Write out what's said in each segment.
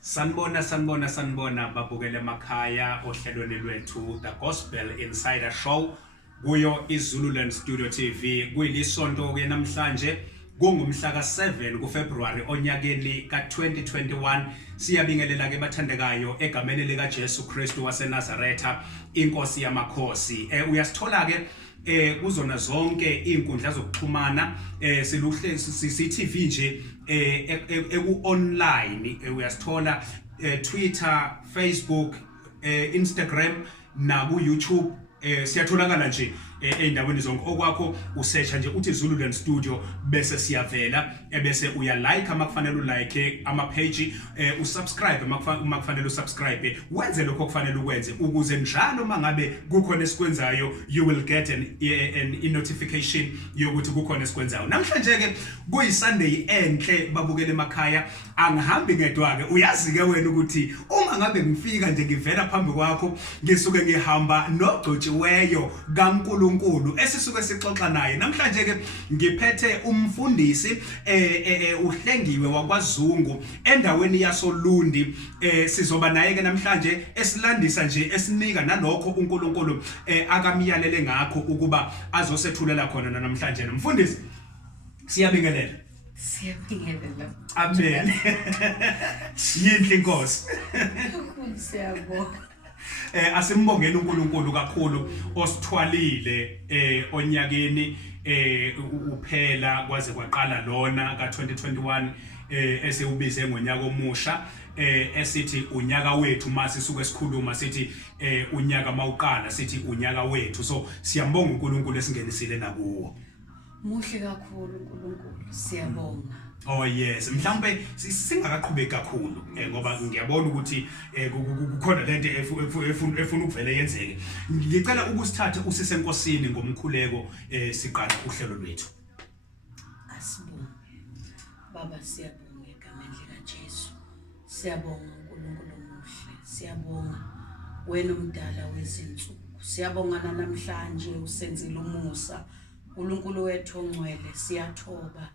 Sanibona babukele emakhaya ohlelweni lwethu The Gospel Insider Show kuyo iZululand Studio TV kuyilisonto ke namhlanje kungumhla ka7 kuFebruary onyakeni ka2021 siyabingelela ke bathandekayo egameni lika Jesu Kristu waseNazaretha inkosi yamakhosi uyasithola ke kuzona zonke inkundla zokuxhumana siluhle CCTV nje eku online uyasithola Twitter, Facebook, Instagram na ku YouTube siyatholakala nje endaweni zonke okwakho usearcha nje uthi Zululand Studio bese siyavela bese uya like amakufanele ulike ama page usubscribe makufanele usubscribe wenze lokho okufanele ukwenze ukuze njalo mangabe kukhona esikwenzayo you will get an notification yokuthi kukhona esikwenzayo. Namhlanje ke kuyi Sunday enhle babukele emakhaya angihambi ngedwa ke uyazi ke wena ukuthi uma ngabe ngifika nje ngivela phambi kwakho ngisuke ngihamba nogcotshiweyo kaNkulunkulu esisuke sixoxa naye. Namhlanje ke ngiphethe umfundisi uhlengiwe wakwaZungu endaweni yasoLundi sizoba naye ke namhlanje esilandisa nje esinika nalokho uNkulunkulu akamiyalele ngakho ukuba azosethulela khona namhlanje. Mfundisi siyabingelela. Siyabingelela. Amen. Yinhle inkosi. Siyabonga. Asimbongeni uNkulunkulu kakhulu osithwalile onyakeni uphela kwaze kwaqala lona ka2021 esewubize ngonyaka omusha esithi unyaka wethu mase suke sikhuluma sithi unyaka mawuqala sithi unyaka wethu. So siyambonga uNkulunkulu esingenisile nakuwo. Muhle kakhulu uNkulunkulu. Siyabonga. Oh yes, mhlambe singakaqhubeki kakhulu ngoba ngiyabona ukuthi kukhona lento efuna ukuvela yenzeke. Ngicela ukusithatha usisenkosini ngomkhuleko siqala uhlelo lwethu. Asibonge. Baba siyabonga egameni lika Jesu. Siyabonga uNkulunkulu omuhle. Siyabonga wena umdala wezinsuku. Siyabonga namhlanje usenzile umusa. uNkulunkulu wethu ongcwele siyathoba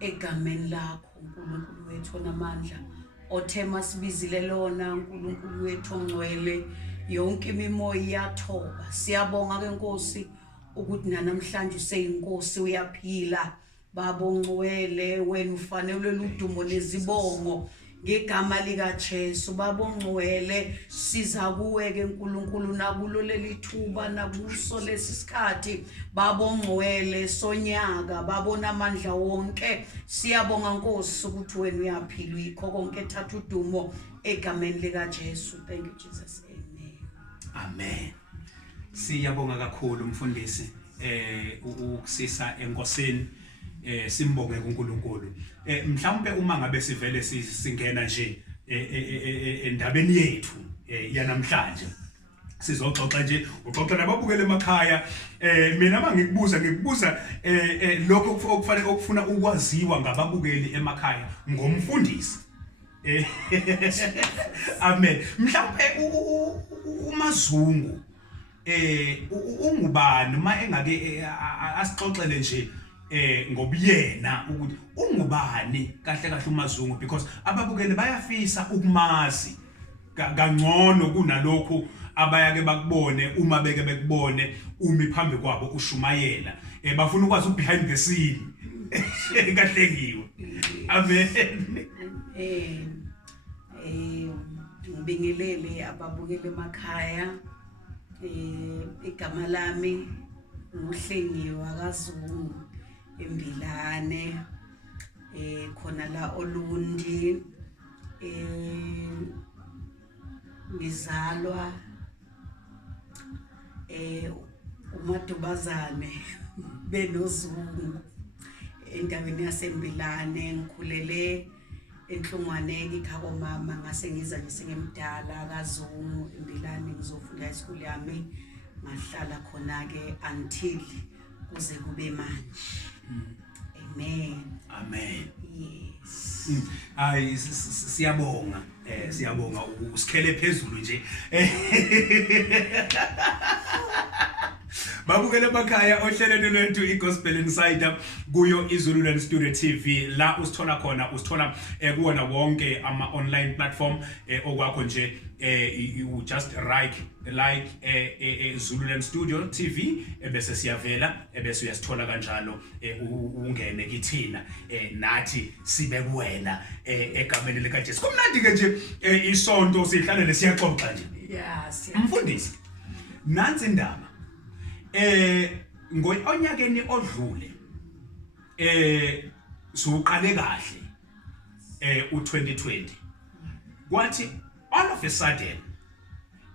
egameni lakho uNkulunkulu wethu onamandla othema sibizile lona uNkulunkulu wethu ongcwele yonke imimoya iyathoba. Siyabonga ke Nkosi ukuthi namhlanje useyinkosi uyaphila baba ongcwele wena ufanele udumo nezibongo ngegama lika Jesu. Baba ongcwele siza kuwe ke uNkulunkulu nakulo lelithuba nakuso lesisikhathi baba ongcwele sonyaka babona amandla wonke. Siyabonga Nkosi ukuthi wena uyaphila uyikho konke thatha udumo egameni lika Jesu. Thank you Jesus. Amen. Amen. Siyabonga kakhulu mfundisi ukusisa enkosini simbonge uNkulunkulu. Mhlawumbe uma ngabe sivele singena nje endabeni yethu yanamhlanje sizoxoxa nje uxoxa nababukele emakhaya mina ngikubuza lokho okufanele okufuna ukwaziwa ngababukeli emakhaya ngomfundisi. Amen. Mhlawumbe uMazungu ungubani uma engake asixoxele nje ngobuyena ukuthi ungubani kahle uMazungu because ababukeli bayafisa ukumazi kangcono kunalokho abayake bakubone uma beke bekubone umi phambi kwabo ushumayela bafuna ukwazi behind the scene kahlengiwe. Amen. Ngibingelele ababukeli emakhaya igama lami nguhlengiwe kaZungu eMbilane khona la oLundi ngizalwa uMadubazane benoZungu endaweni yaseMbilane. Ngikhulele enhlungwane ikhako mama ngase ngiza nje sengimdala kaZungu eMbilane ngizofunda high school yami ngahlala khona ke until kuze kube manje. Amen. Amen. Yes. Ay siyabonga usikhele phezulu nje. Babukele emakhaya ohlelweni lwethu iGospel Insider kuyo iZululand Studio TV la usithola khona kuwona wonke ama online platform okwakho nje you just like Zululand Studio TV ebese siyavela ebese uyasithola kanjalo ungene kithina nathi sibe kuwena egameni lika Jesu. Kumnandi ke nje isonto sihlalele siyaxoxa nje. Yes. Mfundisi nansi indaba onyakeni odlule suqale kahle u2020 kwathi all of a sudden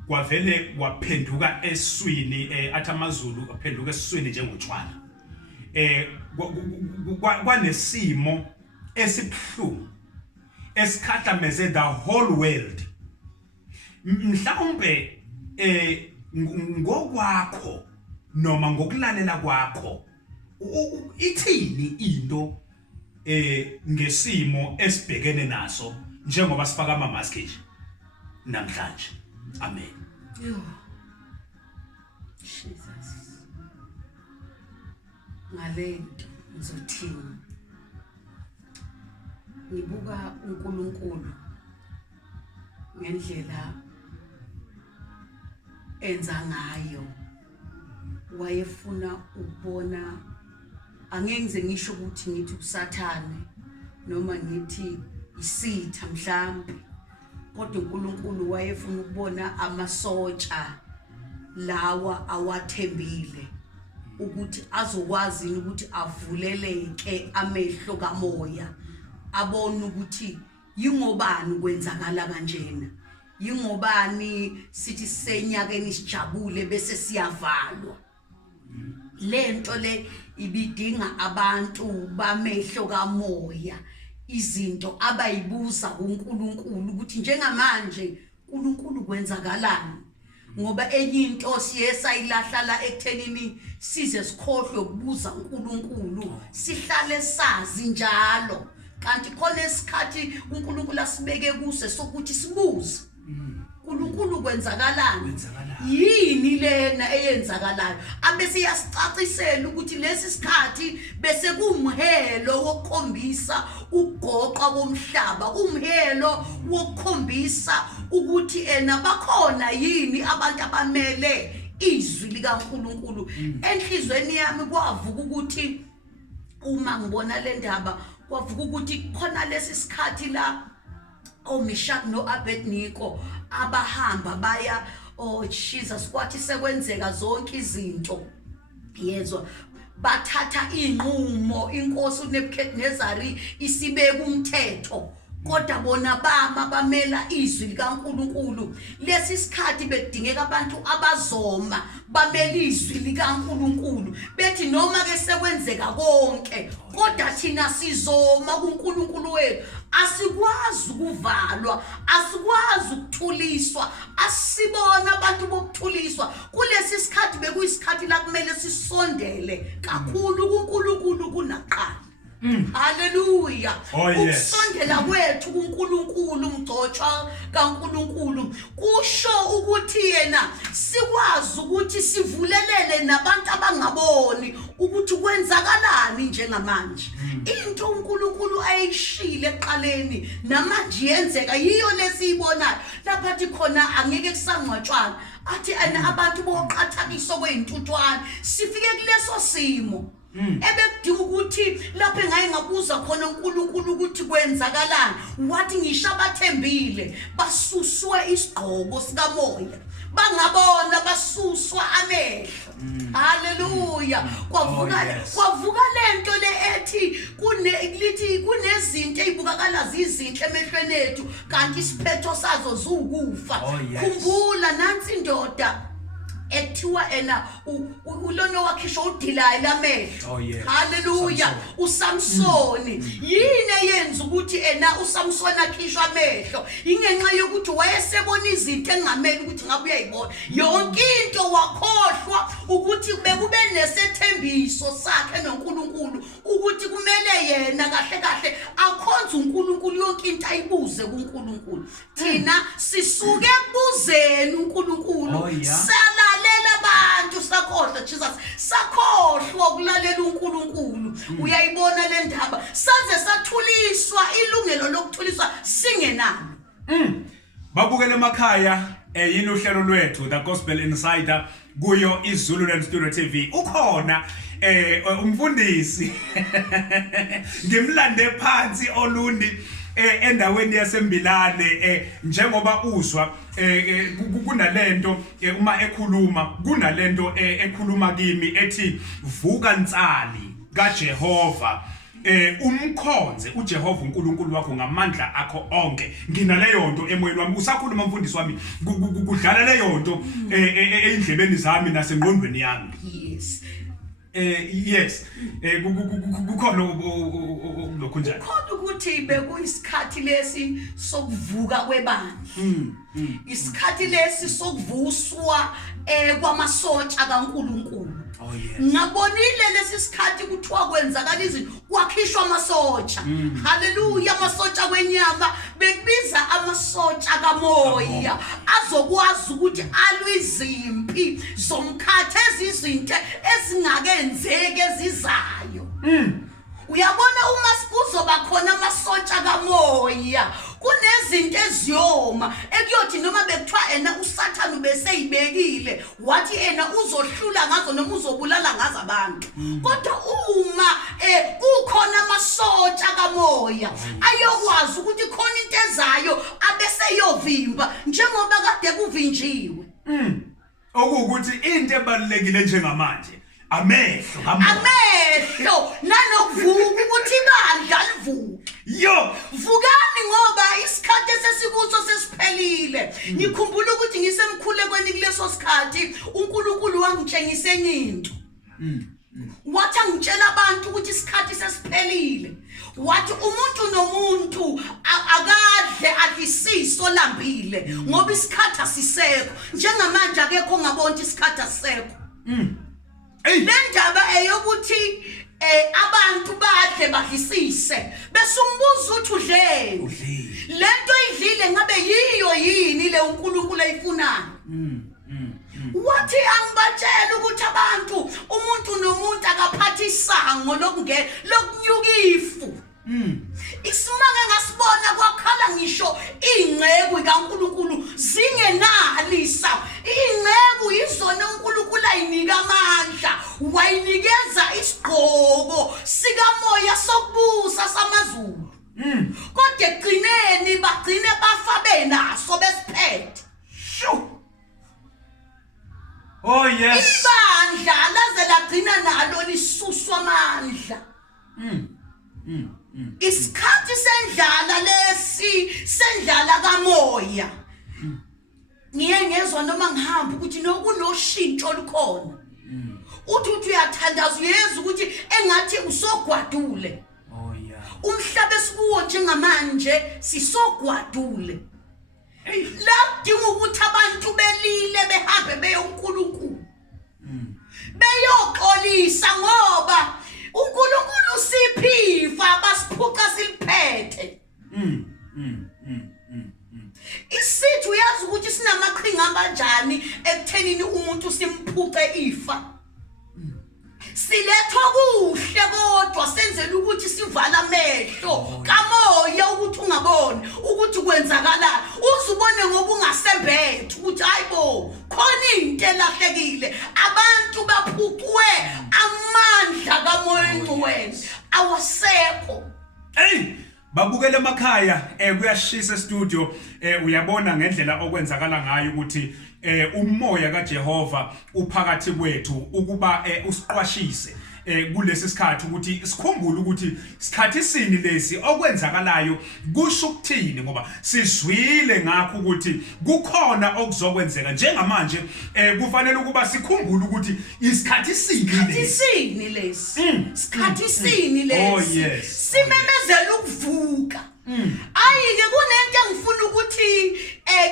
kwavele waphenduka eswini athi amaZulu aphenduka eswini njengotshwala kwanesimo esibhlungu esikhathameze the whole world mhlawumbe ngokwakho noma ngokulalela kwakho ithini into ngesimo esibhekene naso njengoba sifaka ama mask nje namhlanje. Amen. Yo. Jesus. Ngalento ngizothini. Ngibuka uNkulunkulu ngendlela enza ngayo. Wayefuna ukubona angeke ngize ngisho ukuthi ngithi uSathane noma ngithi isitha mhlambi kodwa uNkulunkulu wayefuna ukubona amasotsha lawa awathembile ukuthi azokwazi ukuthi avuleleke amehlo kamoya abone ukuthi yingobani kwenzakala kanjena yingobani sithi senyakeni sijabule bese siyavalwa lento le ibidinga abantu bamehlo kamoya izinto abayibuza kuNkulunkulu ukuthi njengamanje uNkulunkulu kwenzakalani ngoba enye into siyesayilahlala ekuthenini size sikhohlwe ukubuza uNkulunkulu sihlale sazi njalo kanti khona isikhathi uNkulunkulu asibeke kuse sokuthi sibuze uNkulunkulu kwenzakalani yini lena eyenzakalayo abese yasicacisela ukuthi lesi sikhathi bese kumhelo wokukhombisa ugoqa komhlaba umhelo wokukhombisa ukuthi bakhona yini abantu abamele izwi likaNkulunkulu enhlizweni yami kwavuka ukuthi uma ngibona le ndaba kwavuka ukuthi khona lesi sikhathi la oMeshach noAbednego abahamba baya Jesus kwathi sekwenzeka zonke izinto yezwa bathatha inqumo inkosi uNebukadnezari isibeka umthetho kodwa bona bamela izwi likaNkulunkulu lesi sikhathi bedingeka abantu abazoma bamela izwi likaNkulunkulu bethi noma ke sekwenzeka konke kodwa thina sizoma kuNkulunkulu wethu asikwazi ukuvalwa asikwazi ukuthuliswa asibona abantu bokuthuliswa kulesi sikhathi bekuyisikhathi la kumele sisondele kakhulu kuNkulunkulu kunaqala. Hallelujah. Ukusondela kwethu kuNkulunkulu umgcotshwa kaNkulunkulu kusho ukuthi yena sikwazi ukuthi sivulelele nabantu abangaboni ukuthi kwenzakalani njengamanje into uNkulunkulu ayishile eqaleni namanje yenzeka yiyo lesiyibonayo lapha athi khona angeke kusangcwatshwana athi abantu boqhathakiso kweintuthwane sifike kuleso simo ebekudinga ukuthi lapho engayingabuza khona uNkulunkulu ukuthi kwenzakalani wathi ngisho abathembile basuswe isigqoko sikamoya bangabona basuswa amehlo. Hallelujah. Kwavuka lento le ethi kunezinto ezibukakala zizinhle emehlweni ethu kanti isiphetho sazo zukufa. Khumbula nansi indoda ethiwa ulona wakhisho udilayi lamehlo. Hallelujah. uSamsoni yini eyenza ukuthi uSamsoni akhishwa amehlo ingenxa yokuthi wayesebona izinto engameli ukuthi ngabe uyayibona yonke into wakhohlwa ukuthi bekube nesethembiso sakhe noNkulunkulu ukuthi kumele yena kahle kahle akhonze uNkulunkulu yonke into ayibuze kuNkulunkulu thina sisuke ekubuzeni uNkulunkulu salalela abantu sakhohlwa Jesus sakhohlwa ukulalela uNkulunkulu uyayibona le ndaba saze sathuliswa ilungelo lokuthuliswa singenalo babukele emakhaya yini uhlelo lwethu The Gospel Insider kuyo iZululand Studio TV ukhona umfundisi ngimlande phansi olundi endaweni yasembilane njengoba uzwa kunalento uma ekhuluma kunalento ekhuluma kimi ethi vuka nsali kaJehova umkhonze uJehova uNkulunkulu wakho ngamandla akho onke nginaleyo nto emoyeni wami usakhuluma mfundisi wami kudlala leyo nto endlebeni zami nasengqondweni yami yes kukhona lokho njalo kodwa ukuthi bekuyisikhathi lesi sokuvuka kwebandla isikhathi lesi sokuvuswa kwamasotsha kaNkulunkulu ngabonile lesi sikhathi kuthiwa kwenzakala izinto kwakhishwa amasotsha haleluya amasotsha kwenyama bekubiza amasotsha kamoya azokwazi ukuthi alwe izimpi zomkhatha ezizinto ezingakenzeki ezizayo uyabona uma kuzoba khona amasotsha kamoya kunezinto eziyoma ekuyothi noma bekuthiwa ena uSathane ubeseyibekile wathi ena uzohlula ngazo noma uzobulala ngazo abantu kodwa uma kukhona amasotsha kamoya ayokwazi ukuthi khona into ezayo abeseyovimba njengoba kade kuvinjiwe okuwukuthi into ebalekile njengamanje amehlo nanokuvuka ukuthi ibandla livuke yo vukani ngoba isikhathi esesikuso sesiphelile ngikhumbula ukuthi ngisemkhulekweni kuleso sikhathi uNkulunkulu wangitshengisa enye into wathi angitshela abantu ukuthi isikhathi sesiphelile wathi umuntu nomuntu akadle adlisiso lambile ngoba isikhathi asisekho njengamanje akekho ngabona isikhathi asisekho le ndaba eyokuthi abantu badle badlisise bese umbuzo uthi udleni lento idlile ngabe yiyo yini le uNkulunkulu ayifunayo wathi angibatshela ukuthi abantu umuntu nomuntu akaphatha isango lokunyuka ifu isimanga ngasibona kwakhala ngisho ingceku kaNkulunkulu zingenalisa ingceku izona uNkulunkulu ayinika amandla wayinikeza isigqoko sikamoya sokubusa samazulu kodwa egcineni bagcine bafa benaso besiphethe oh yes ibandla laze lagcina nalo lisuswa amandla isikhathi sendlala lesi sendlala kamoya ngiye ngezwe noma ngihamba ukuthi nokunoshintsho olukhona uthi uyathandaza uyeza ukuthi engathi usogwadule umhlaba esikuwo njengamanje sisogwadule ladinga ukuthi abantu belile behambe beye uNkulunkulu beyoxolisa ngoba uNkulunkulu siphiva basiphuca siliphethe isithi uyazi ukuthi sinamaqhinga abanjani ekuthenini umuntu simphuce ifa siletha kuhle kodwa senzela ukuthi sivala amehlo kamoya ukuthi ungaboni ukuthi kwenzakala uzubone ngoba ungasembethe ukuthi hayibo khona into elahlekile abantu baphucwe amandla kamoya engcwele awasekho babukele emakhaya kuyashisa studio uyabona ngendlela okwenzakala ngayo ukuthi umoya kaJehova uphakathi kwethu ukuba usiqwashise kulesi sikhathi ukuthi sikhumbule ukuthi isikhathi sini lesi okwenzakalayo kusho ukuthini ngoba sizwile ngakho ukuthi kukhona okuzokwenzeka njengamanje kufanele ukuba sikhumbule ukuthi isikhathi sini lesi isikhathi sini lesi oh yes simemezela ukuvuka ayike kunento engifuna ukuthi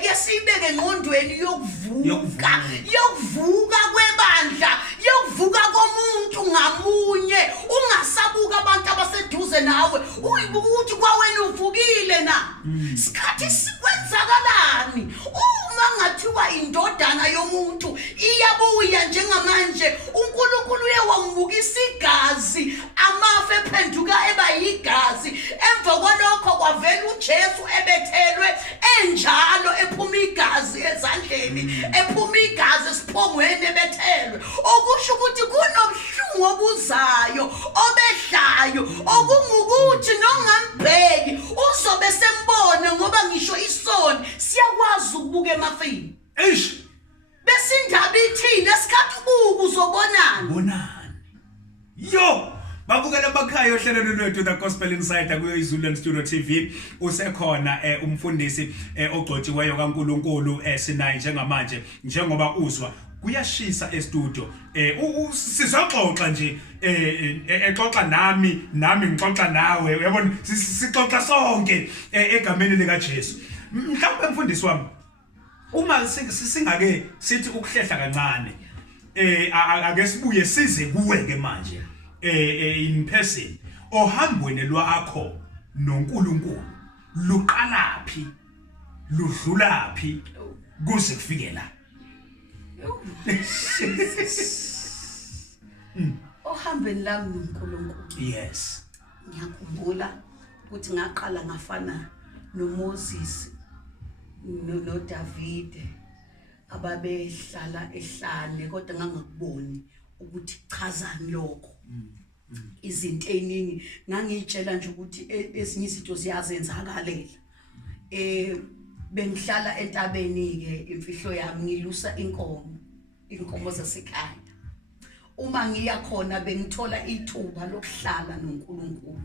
ke sibeke engqondweni yokuvuka kwebandla yokuvuka komuntu ngamunye ungasabuka abantu abaseduze nawe uyibuka ukuthi kwawena uvukile na sikhathi sikwenzakalani uma ngathiwa indodana yomuntu siyabuya njengamanje uNkulunkulu uyewangibukisa igazi amafa ephenduka eba yigazi emva kwalokho kwavela uJesu ebethelwe enjalo ephuma igazi ezandleni ephuma igazi esiphongweni ebethelwe okusho ukuthi kunobuhlungu obuzayo obehlayo okungukuthi nongambheki uzobe sembona ngoba ngisho isoni siyakwazi ukubuka emafini bese indaba ithini esikhathi ubuku uzobonana yo babukela emakhaya ohlelweni lwethu The Gospel Insider kuyo iZululand Studio TV usekhona umfundisi ogcotshiweyo kaNkuluNkulu sinayi njengamanje njengoba uzwa kuyashisa estudio sizoxoxa nje exoxa nami ngixoxa nawe uyabona sixoxa sonke egameni lika Jesu mhlawumbe mfundisi wami uma singake sithi ukuhlehla kancane ake sibuye size kuwe ke manje in person ohambweni lwakho noNkulunkulu luqalaphi ludlulaphi kuze kufike la ohambeni lami noNkulunkulu yes ngiyakhumbula ukuthi ngaqala ngafana noMoses noDavid ababehlala ehlane kodwa ngangakuboni ukuthi chazani lokho izinto eziningi ngangitshela nje ukuthi ezinye izinto ziyazenzakalela bengihlala entabeni ke imfihlo yami ngilusa inkomo zasekhaya uma ngiya khona bengithola ithuba lokuhlala noNkulunkulu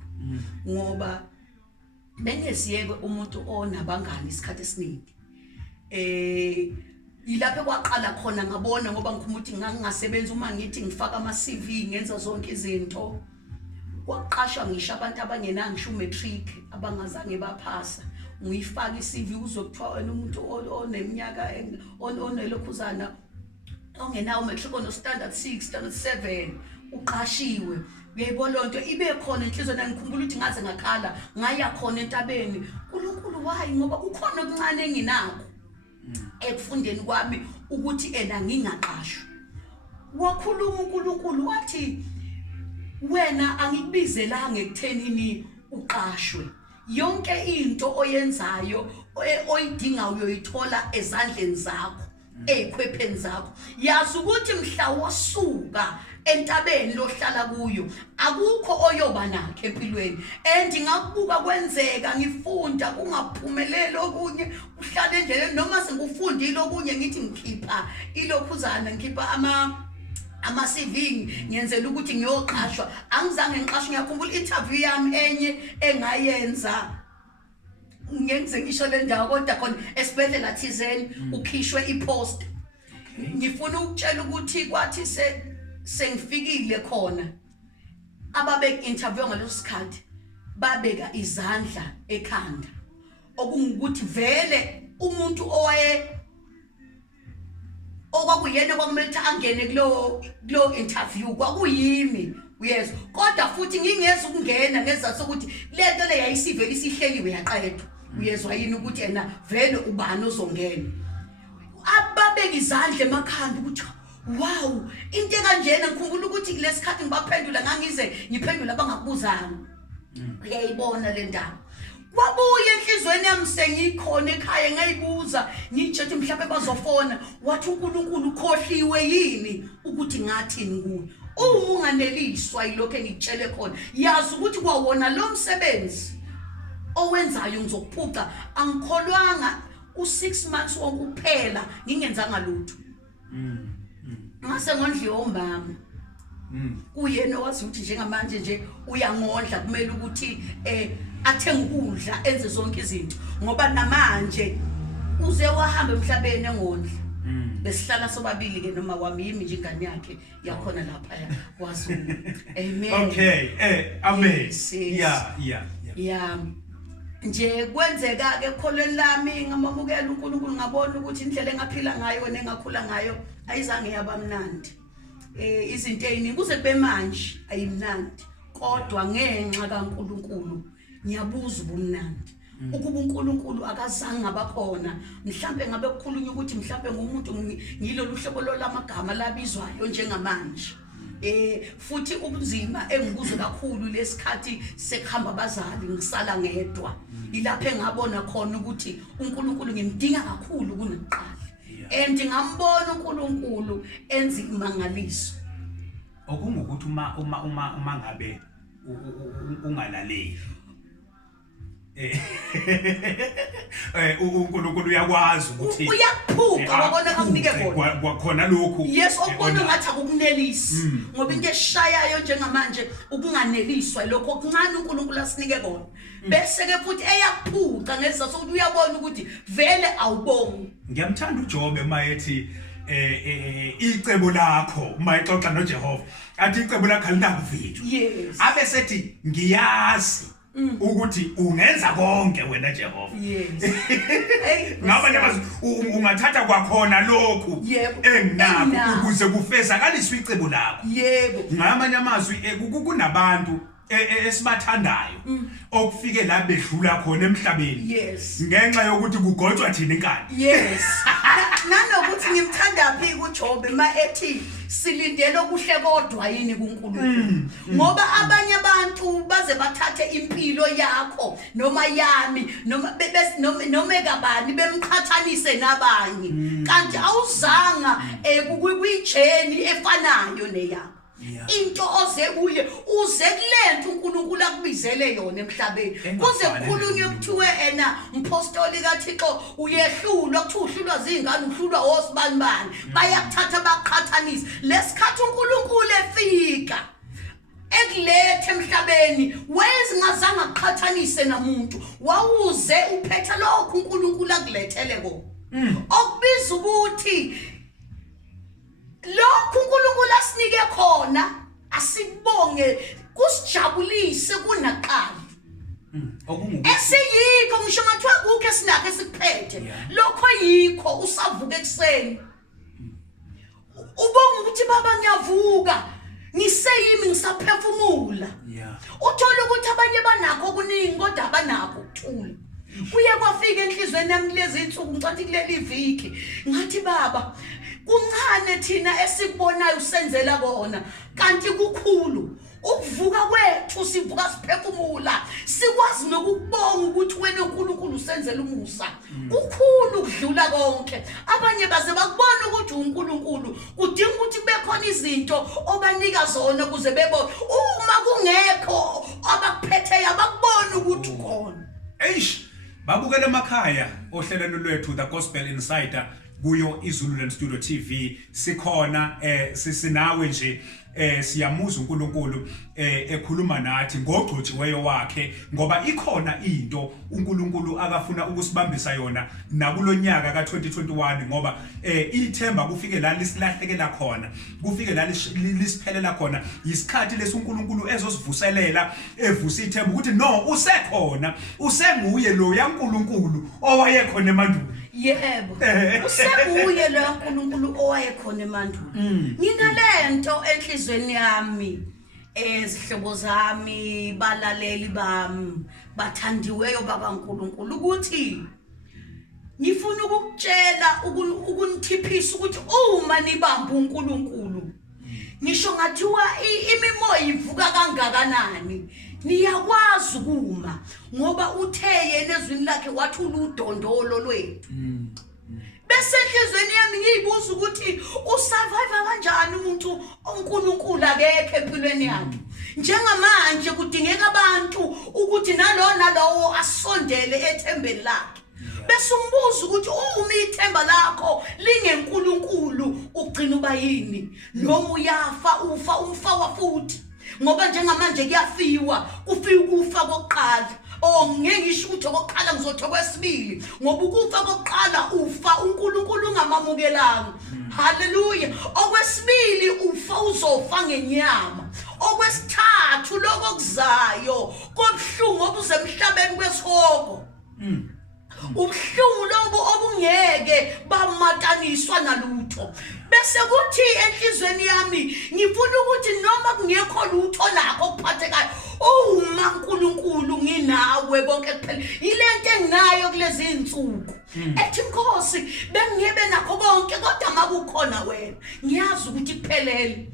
ngoba bengesiyeke umuntu onabangani isikhathi esiningi yilapho kwaqala khona ngabona ngoba ngikhumula ukuthi ngangasebenza uma ngithi ngifaka ama CV ngenza zonke izinto kwaqashwa ngisho abantu abangenanga ngisho matric abangazange baphasa ngiyifaka iCV uzokuthiwa wena umuntu oneminyaka onelokhuzana ongenawo matric ono standard 6 standard 7 uqashiwe uyayibona lonto ibe khona inhliziyo ngikhumbula ukuthi ngaze ngakhala ngaya khona entabeni uNkulunkulu wayi ngoba kukhona okuncane enginakho ekufundeni kwami ukuthi ngingaqashwa wakhuluma uNkulunkulu wathi wena angikubizelanga ekuthenini uqashwe yonke into oyenzayo oyidinga uyoyithola ezandleni zakho ezikhwepheni zakho yazi ukuthi mhla wasuka entabeni lohlala kuyo akukho oyoba nakhe empilweni ngingakubuka kwenzeka ngifunda kungaphumeleli okunye uhlale endleleni noma sengufundile okunye ngithi ngikhipha ilokhuzana ngikhipha ama CV ngiyenzela ukuthi ngiyoqashwa angizange ngiqashwe ngiyakhumbula interview yami enye engayenza ngenze ngisho le ndawo kodwa khona esibhedlela thizeni ukhishwe ipost ngifuna ukutshela ukuthi kwathi sengifikile khona ababe interview ngaleso sikhathi babeka izandla ekhanda okungukuthi vele umuntu okwakuyena kwakumele angene kulo interview kwakuyimi yes kodwa futhi ngingeza ukungena ngezathu ukuthi lento le yayisivela isihleliwe yaqedwa uyezwa yini ukuthi vele ubani ozongena ababeka izandla emakhanda ukuthi wow into kanjena ngikhumbula ukuthi lesikhathi ngibaphendula ngangize ngiphendula abangakubuzanga uyayibona le ndaba wabuye enhlizweni yami sengikhona ekhaya ngayibuza ngithi mhlawumbe bazofona wathi uNkulunkulu ukhohliwe yini ukuthi ngathini kuwe uma unganeliswa yilokho engitshele khona yazi ukuthi kwawona lo msebenzi owenzayo ngizokuphuca angikholwanga u6 months wokuphela ngingenzanga lutho ngase ngondliwe umbama kuyena wazi ukuthi njengamanje nje uyangondla kumele ukuthi athenga ukudla enze zonke izinto ngoba namanje uze wahamba emhlabeni engondla besihlala sobabili ke noma wami yimi nje ingane yakhe yakhona lapha kwaZulu amen okay amen yeah nje kwenzeka ke ekholweni lami ngamamukela uNkulunkulu ngabona ukuthi indlela engaphila ngayo nengakhula ngayo ayizange yabamnandi izinto eziningi kuze kube manje ayimnandi kodwa ngenxa kaNkulunkulu ngiyabuza ubumnandi ukuba uNkulunkulu akazange abakhona mhlambe ngabe kukhulunywa ukuthi mhlambe ngumuntu ngilolu hlobo lolamagama labizwayo njengamanje futhi ubunzima engibuzwe kakhulu lesikhathi sekuhamba abazali ngisala ngedwa ilapho engabona khona ukuthi uNkulunkulu ngimdinga kakhulu kunokuqala and ngambona uNkulunkulu enza imangaliso okungukuthi uma ngabe ungalaleli uNkulunkulu uyakwazi ukuthi uyaphuka wabona kakunike khona lokhu yes okubona ngathi akukunelisi ngoba into eshayayo njengamanje ukunganeliswa lokho okuncane uNkulunkulu asinike kona bese ke futhi eyaphuka ngeza sokuthi uyabona ukuthi vele awubongi ngiyamthanda uJobe mayethi icebo lakho mayixoxa noJehova athi icebo lakho alinakuvijo yes abe sethi ngiyazi ukuthi ungenza konke wena Jehova yes ngaba nje ungathatha kwakhona lokhu enginakho ukuze kufezakaliswe icebo lakho yebo ngamanye amazwi kunabantu esibathandayo okufike la bedlula khona emhlabeni yes ngenxa yokuthi kugojwa thina inkani yes nanokuthi ngimthanda phi kuJobe ethi silindele okuhle kodwa yini kuNkulunkulu ngoba abanye abantu baze bathathe impilo yakho noma yami noma kabani bemqhathanise nabanye kanti awuzanga kuyijeni efanayo neyabo into oze kuye uze kulento uNkulunkulu akubizele yona emhlabeni kuze kukhulunywe kuthiwe umpostoli kaThixo uyehlulwa kuthi uhlulwa zingane uhlulwa osibanibani bayakuthatha baqhathanisa lesikhathi uNkulunkulu efika ekulethe emhlabeni wezingazange aqhathanise namuntu wawuze uphethe lokho uNkulunkulu akulethele ko okubiza ukuthi lokhu uNkulunkulu asinike khona asibonge kusijabulise kunaqala esiyikho ngisho ngathiwa kukho esinake sikuphethe lokho yikho usavuka ekseni ubonga ukuthi baba ngiyavuka ngiseyimi ngisaphefumula uthola ukuthi abanye banakho okuningi kodwa abanakho ukuthula kuye kwafika enhlizweni yami lezi insuku ngicathi kuleli viki ngathi baba kuncane thina esikubonayo usenzela kona kanti kukhulu ukuvuka kwethu sivuka siphefumula sikwazi nokubonga ukuthi wena uNkulunkulu usenzela umusa kukhulu kudlula konke abanye baze bakubona ukuthi uNkulunkulu kudinga ukuthi kube khona izinto obanika zona kuze bebone uma kungekho abakuphetheyo abakubona ukuthi ukhona babukele emakhaya ohlelweni lwethu The Gospel Insider kuyo iZululand Studio TV sikhona sisinawe nje siyamuza uNkulunkulu ekhuluma nathi ngogcotshiweyo wakhe ngoba ikhona into uNkulunkulu akafuna ukusibambisa yona nakulonyaka ka2021 ngoba ithemba kufike la lisilahlekela khona kufike la lisiphelela khona isikhathi lesi uNkulunkulu ezosivuselela evusa ithemba ukuthi no usekhona usenguye lo yaNkulunkulu owayekhona emandulo yebo usenguye lo yaNkulunkulu owayekhona emandulo nginalento enhlizweni yami ezihlobo zami balaleli bami bathandiweyo bakaNkulunkulu ukuthi ngifuna ukukutshela ukunithiphisa ukuthi uma nibamba uNkulunkulu ngisho ngathiwa imimoya ivuka kangakanani niyakwazi ukuma ngoba uthe yena ezwini lakhe wathula udondolo lwethu bese enhlizweni yami ngiyibuza ukuthi usurvive kanjani umuntu uNkulunkulu akekho empilweni yakhe njengamanje kudingeka abantu ukuthi nalowo asondele ethembeni lakhe bese umbuza ukuthi uma ithemba lakho lingeNkulunkulu ugcina uba yini noma uyafa umfa futhi ngoba njengamanje kuyafiwa kufika ukufa kokuqala ngeke ngisho ukuthi okokuqala ngizothi okwesibili ngoba ukufa kokuqala ufa uNkulunkulu ungamamukelanga haleluya okwesibili ufa uzofa ngenyama okwesithathu lokho kuzayo kobuhlungu obuze emhlabeni kwesihoko ubuhlungu lobo obungeke bamataniswa nalutho bese kuthi enhlizweni yami ngifuna ukuthi noma kungekho lutho nakho kuphathekayo uma uNkulunkulu nginawe konke kuphela ilento enginayo kulezi insuku ethi Nkosi bengibe nakho konke kodwa makukhona wena ngiyazi ukuthi kuphelele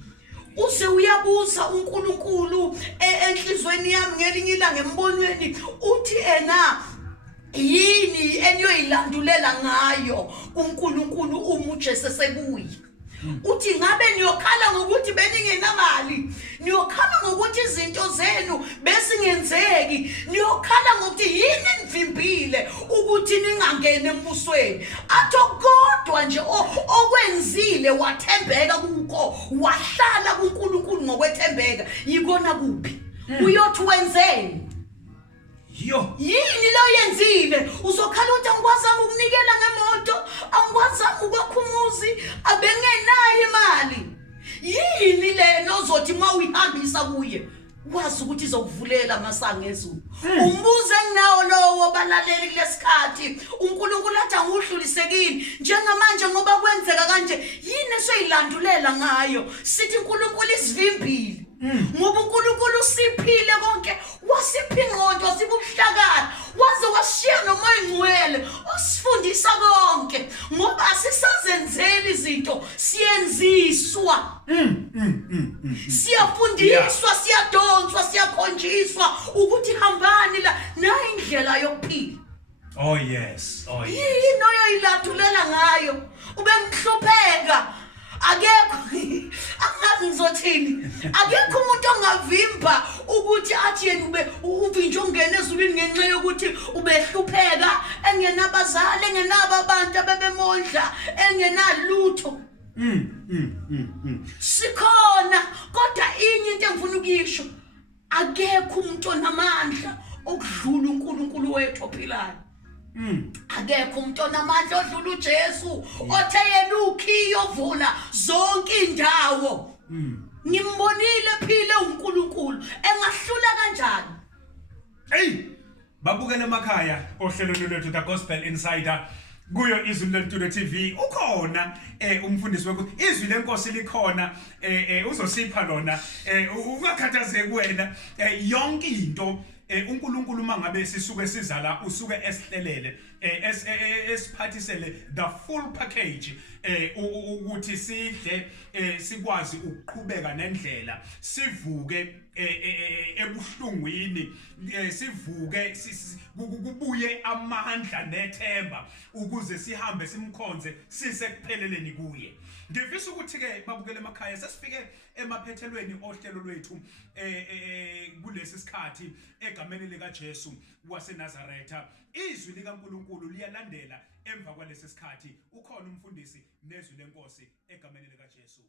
use uyabuza uNkulunkulu enhlizweni yami ngelinye ilanga embonweni uthi yini eniyoyilandulela ngayo kuNkulunkulu uma uJesu sekuyi uthi ngabe niyokhala ngokuthi beningenamali niyokhala ngokuthi izinto zenu besingenzeki niyokhala ngokuthi yini enivimbile ukuthi ningangene embusweni athi kodwa nje okwenzile wathembeka kukho wahlala kuNkulunkulu ngokwethembeka yikona kuphi uyothi wenzeni yini lo yenzile uzokhala uthi angikwazanga ukunikela ngemoto angikwazanga ukwakhumuzi abengenayo imali yini lena ozothi uma uyihambisa kuye wazi ukuthi izokuvulela amasango ezulu umbuzo enginawo lowo balaleli kulesikhathi uNkulunkulu athi angudlulisekile njengamanje ngoba kwenzeka kanje yini esoyilandulela ngayo sithi uNkulunkulu isivimbile ngoba uNkulunkulu usiphile konke wasipha ingqondo sibubuhlakala waze washiya nomoya ngcwele osifundisa konke ngoba asisazenzeli izinto siyenziswa siyafundiswa siyadonswa siyakhonjiswa ukuthi hambani la nayo indlela yokuphila oh yes yini oyoyilandulela ngayo ube ngihlupheka akekho angazi ngizothini akekho umuntu ongavimba ukuthi athi yena ube uvinje ungena ezulwini ngenxa yokuthi ubehlupheka engenabazali engenabo abantu abebemondla engenalutho sikhona kodwa inye into engifuna ukuyisho akekho umuntu onamandla okudlula uNkulunkulu wethu ophilayo akekho umuntu onamandla odlula uJesu othe yena ukhiyo ovula zonke indawo ngimbonile phile uNkulunkulu engahlula kanjani babukele emakhaya ohlelo lwethu The Gospel Insider kuyo Izulu Studio TV ukhona umfundisi wethu izwi lenkosi likhona uzosipha lona ungakhathazeki wena yonke into uNkulunkulu mangabe sisuke sizala usuke esihlelele esiphathisele the full package ukuthi sidle sikwazi ukuqhubeka nendlela sivuke ebuhlungwini sivuke kubuye amandla nethemba ukuze sihambe simkhonze sisekupheleleni kuye ngifisa ukuthi ke babukele emakhaya sesifike emaphethelweni ohlelo lwethu kulesi sikhathi egameni lika Jesu waseNazaretha izwi likaNkulunkulu liyalandela emva kwalesi sikhathi ukhona umfundisi nezwi lenkosi egameni lika Jesu